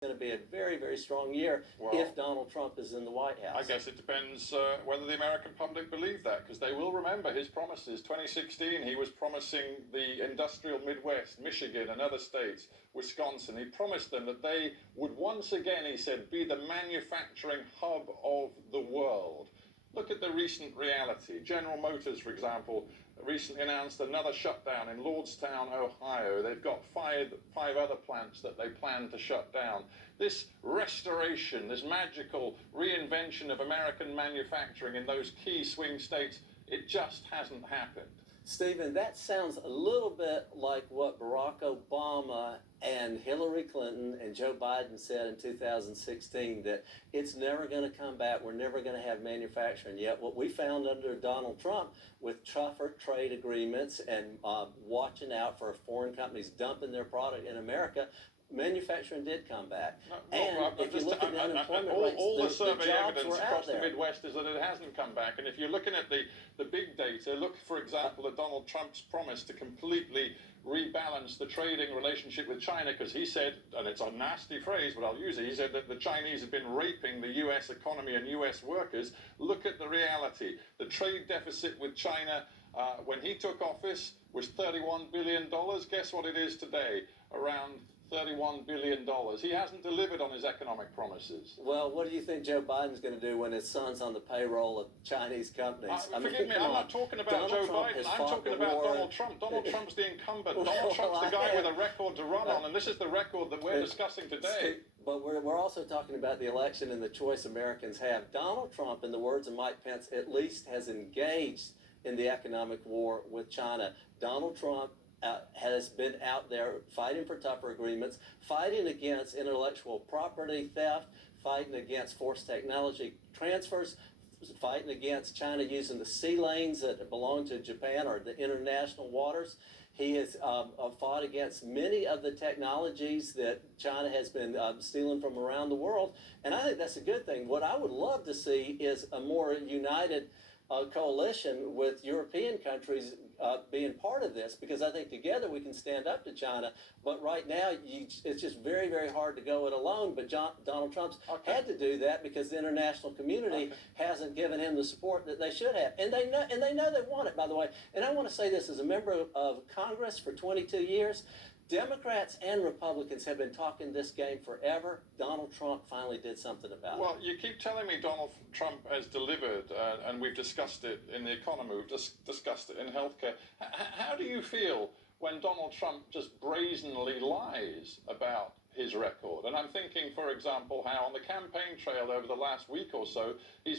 going to be a very, very strong year if Donald Trump is in the White House. I guess it depends whether the American public believe that, because they will remember his promises. 2016, he was promising the industrial Midwest, Michigan and other states, Wisconsin. He promised them that they would once again, he said, be the manufacturing hub of the world. Look at the recent reality. General Motors, for example, recently announced another shutdown in Lordstown, Ohio. They've got five other plants that they plan to shut down. This restoration, this magical reinvention of American manufacturing in those key swing states, it just hasn't happened. Stephen, that sounds a little bit like what Barack Obama and Hillary Clinton and Joe Biden said in 2016, that it's never going to come back. We're never going to have manufacturing. Yet what we found under Donald Trump, with tougher trade agreements and watching out for foreign companies dumping their product in America, manufacturing did come back. If you look at the unemployment rates, all the survey evidence across the there. Midwest is that it hasn't come back. And if you're looking at the big data, look, for example, at Donald Trump's promise to completely rebalance the trading relationship with China, because he said, and it's a nasty phrase, but I'll use it, he said that the Chinese have been raping the U.S. economy and U.S. workers. Look at the reality. The trade deficit with China when he took office was $31 billion. Guess what it is today? Around $31 billion. He hasn't delivered on his economic promises. Well, what do you think Joe Biden's going to do when his son's on the payroll of Chinese companies? Forgive me, I'm not talking about Joe Biden. I'm talking about Donald Trump. Donald Trump's the incumbent. Donald Trump's the guy with a record to run on, and this is the record that we're discussing today. But we're also talking about the election and the choice Americans have. Donald Trump, in the words of Mike Pence, at least has engaged in the economic war with China. Donald Trump has been out there fighting for tougher agreements, fighting against intellectual property theft, fighting against forced technology transfers, fighting against China using the sea lanes that belong to Japan or the international waters. He has fought against many of the technologies that China has been stealing from around the world, and I think that's a good thing. What I would love to see is a more united coalition with European countries being part of this, because I think together we can stand up to China. But right now, it's just very, very hard to go it alone. But Donald Trump's had to do that because the international community hasn't given him the support that they should have, and they know they want it. By the way, and I want to say this as a member of Congress for 22 years. Democrats and Republicans have been talking this game forever. Donald Trump finally did something about it. Well, you keep telling me Donald Trump has delivered, and we've discussed it in the economy, we've discussed it in healthcare. How do you feel when Donald Trump just brazenly lies about his record? And I'm thinking, for example, how on the campaign trail over the last week or so, he's been